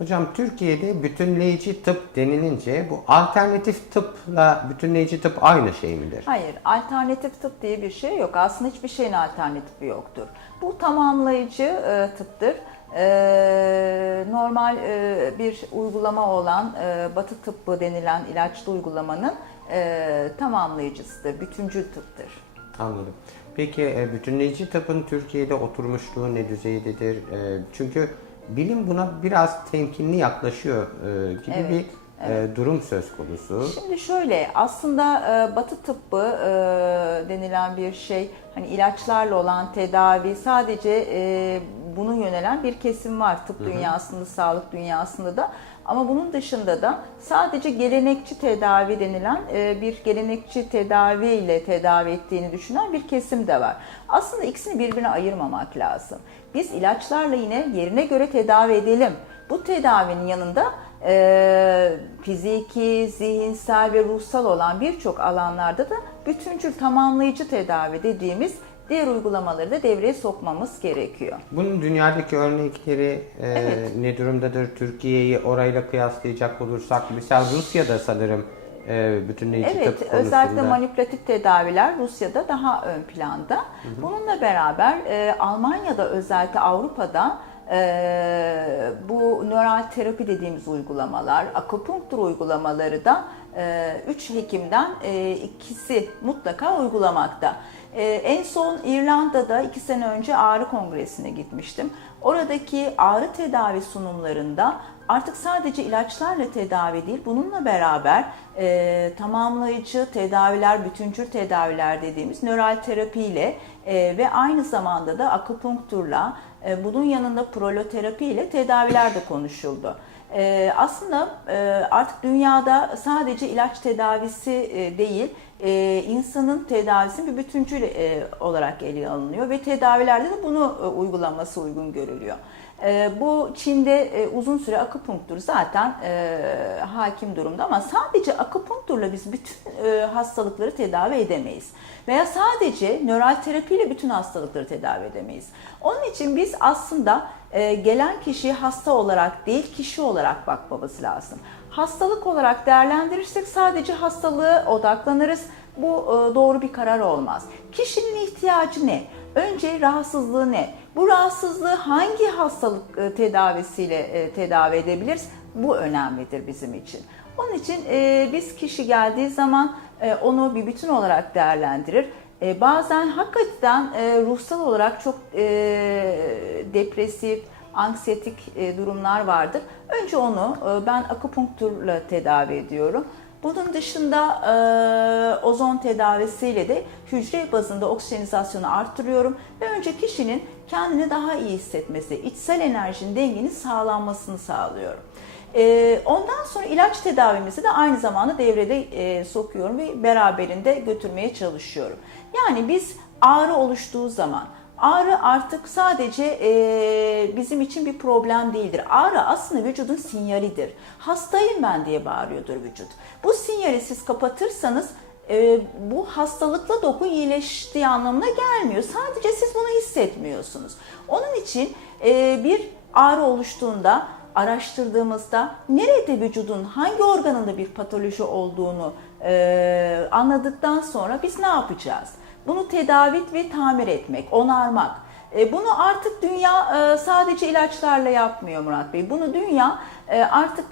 Hocam Türkiye'de bütünleyici tıp denilince bu alternatif tıpla bütünleyici tıp aynı şey midir? Hayır, alternatif tıp diye bir şey yok. Aslında hiçbir şeyin alternatifi yoktur. Bu tamamlayıcı e, tıptır. E, normal e, bir uygulama olan e, batı tıbbı denilen ilaçlı uygulamanın e, tamamlayıcısıdır, bütüncül tıptır. Anladım. Peki e, bütünleyici tıpın Türkiye'de oturmuşluğu ne düzeydedir? E, Çünkü bilim buna biraz temkinli yaklaşıyor e, gibi Evet, bir e, durum söz konusu. Şimdi şöyle aslında e, batı tıbbı e, denilen bir şey hani ilaçlarla olan tedavi sadece e, bunu yönelen bir kesim var tıp dünyasında, sağlık dünyasında da. Ama bunun dışında da sadece gelenekçi tedavi denilen e, bir gelenekçi tedavi ile tedavi ettiğini düşünen bir kesim de var. Aslında ikisini birbirine ayırmamak lazım. Biz ilaçlarla yine yerine göre tedavi edelim. Bu tedavinin yanında e, fiziki, zihinsel ve ruhsal olan birçok alanlarda da bütüncül tamamlayıcı tedavi dediğimiz diğer uygulamaları da devreye sokmamız gerekiyor. Bunun dünyadaki örnekleri e, Evet. ne durumdadır? Türkiye'yi orayla kıyaslayacak olursak mesela Rusya'da sanırım e, bütünleyici tıp Evet, konusunda. özellikle manipülatif tedaviler Rusya'da daha ön planda. Bununla beraber e, Almanya'da özellikle Avrupa'da e, bu nöral terapi dediğimiz uygulamalar, akupunktur uygulamaları da 3 hekimden e, ikisi mutlaka uygulamakta. E, en son İrlanda'da 2 sene önce ağrı kongresine gitmiştim. Oradaki ağrı tedavi sunumlarında artık sadece ilaçlarla tedavi değil, bununla beraber e, tamamlayıcı tedaviler, bütüncül tedaviler dediğimiz nöral terapiyle e, ve aynı zamanda da akupunkturla, e, bunun yanında proloterapi ile tedaviler de konuşuldu. E, aslında e, artık dünyada sadece ilaç tedavisi e, değil, e, insanın tedavisinin bir bütüncül e, olarak ele alınıyor ve tedavilerde de bunu e, uygulanması uygun görülüyor. E, bu Çin'de e, uzun süre akupunktur zaten e, hakim durumda ama sadece akupunkturla biz bütün e, hastalıkları tedavi edemeyiz. Veya sadece nöral terapiyle bütün hastalıkları tedavi edemeyiz. Onun için biz aslında e, gelen kişiyi hasta olarak değil kişi olarak bakmamız lazım. Hastalık olarak değerlendirirsek sadece hastalığı odaklanırız. Bu e, doğru bir karar olmaz. Kişinin ihtiyacı ne? Önce rahatsızlığı ne? Bu rahatsızlığı hangi hastalık e, tedavisiyle e, tedavi edebiliriz? Bu önemlidir bizim için. Onun için e, biz kişi geldiği zaman onu bir bütün olarak değerlendirir. Bazen hakikaten ruhsal olarak çok depresif, anksiyetik durumlar vardır. Önce onu ben akupunkturla tedavi ediyorum. Bunun dışında ozon tedavisiyle de hücre bazında oksijenizasyonu arttırıyorum ve önce kişinin kendini daha iyi hissetmesi, içsel enerjinin dengenin sağlanmasını sağlıyorum. E, ondan sonra ilaç tedavimizi de aynı zamanda devrede e, sokuyorum ve beraberinde götürmeye çalışıyorum. Yani biz ağrı oluştuğu zaman Ağrı artık sadece e, bizim için bir problem değildir. Ağrı aslında vücudun sinyalidir. Hastayım ben diye bağırıyordur vücut. Bu sinyali siz kapatırsanız e, bu hastalıkla doku iyileştiği anlamına gelmiyor. Sadece siz bunu hissetmiyorsunuz. Onun için e, bir ağrı oluştuğunda araştırdığımızda nerede vücudun hangi organında bir patoloji olduğunu e, anladıktan sonra biz ne yapacağız? Bunu tedavi ve tamir etmek, onarmak. E, bunu artık dünya sadece ilaçlarla yapmıyor Murat Bey. Bunu dünya artık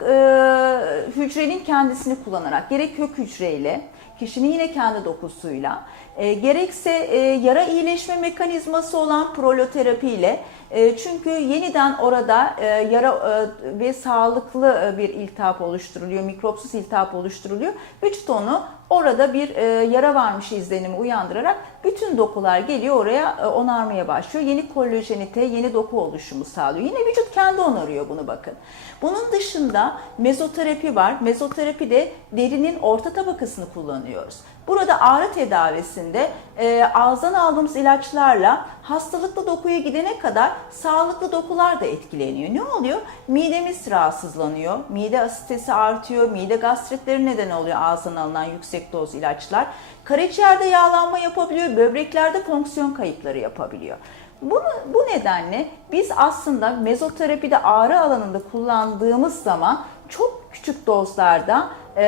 hücrenin kendisini kullanarak, gerek kök hücreyle, kişinin yine kendi dokusuyla, e, gerekse e, yara iyileşme mekanizması olan proloterapi ile e, çünkü yeniden orada e, yara e, ve sağlıklı e, bir iltihap oluşturuluyor, mikropsuz iltihap oluşturuluyor. Vücut onu orada bir e, yara varmış izlenimi uyandırarak bütün dokular geliyor oraya e, onarmaya başlıyor. Yeni kollajenite, yeni doku oluşumu sağlıyor. Yine vücut kendi onarıyor bunu bakın. Bunun dışında mezoterapi var. Mezoterapi de derinin orta tabakasını kullanıyoruz. Burada ağrı tedavisinde e, ağızdan aldığımız ilaçlarla hastalıklı dokuya gidene kadar sağlıklı dokular da etkileniyor. Ne oluyor? Midemiz rahatsızlanıyor, mide asitesi artıyor, mide gastritleri neden oluyor ağızdan alınan yüksek doz ilaçlar. Karaciğerde yağlanma yapabiliyor, böbreklerde fonksiyon kayıpları yapabiliyor. Bunu, bu nedenle biz aslında mezoterapide ağrı alanında kullandığımız zaman çok küçük dozlarda e,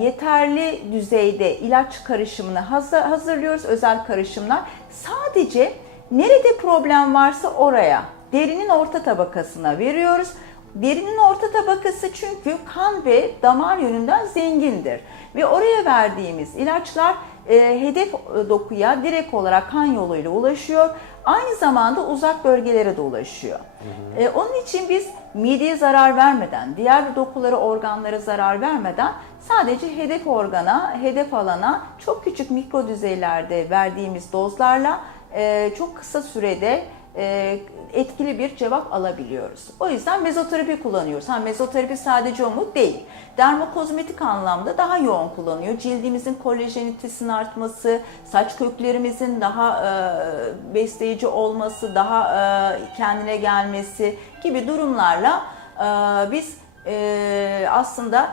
yeterli düzeyde ilaç karışımını hazır, hazırlıyoruz, özel karışımlar. Sadece nerede problem varsa oraya, derinin orta tabakasına veriyoruz. Derinin orta tabakası çünkü kan ve damar yönünden zengindir. Ve oraya verdiğimiz ilaçlar e, hedef dokuya direkt olarak kan yoluyla ulaşıyor. Aynı zamanda uzak bölgelere de ulaşıyor. E, onun için biz mideye zarar vermeden, diğer dokulara, organlara zarar vermeden sadece hedef organa, hedef alana çok küçük mikro düzeylerde verdiğimiz dozlarla e, çok kısa sürede e, etkili bir cevap alabiliyoruz. O yüzden mezoterapi kullanıyoruz. Ha, mezoterapi sadece o mu? Değil. Dermokozmetik anlamda daha yoğun kullanıyor. Cildimizin kolajenitesinin artması, saç köklerimizin daha e, besleyici olması, daha e, kendine gelmesi gibi durumlarla e, biz e, aslında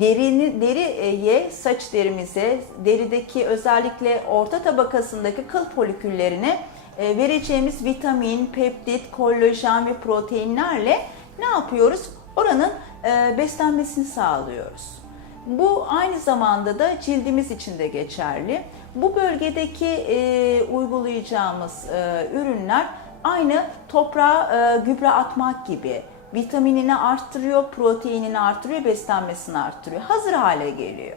derini deriye, saç derimize, derideki özellikle orta tabakasındaki kıl poliküllerine e, vereceğimiz vitamin, peptit, kollajen ve proteinlerle ne yapıyoruz? Oranın e, beslenmesini sağlıyoruz. Bu aynı zamanda da cildimiz için de geçerli. Bu bölgedeki e, uygulayacağımız e, ürünler aynı toprağa e, gübre atmak gibi vitaminini arttırıyor, proteinini arttırıyor, beslenmesini arttırıyor. Hazır hale geliyor.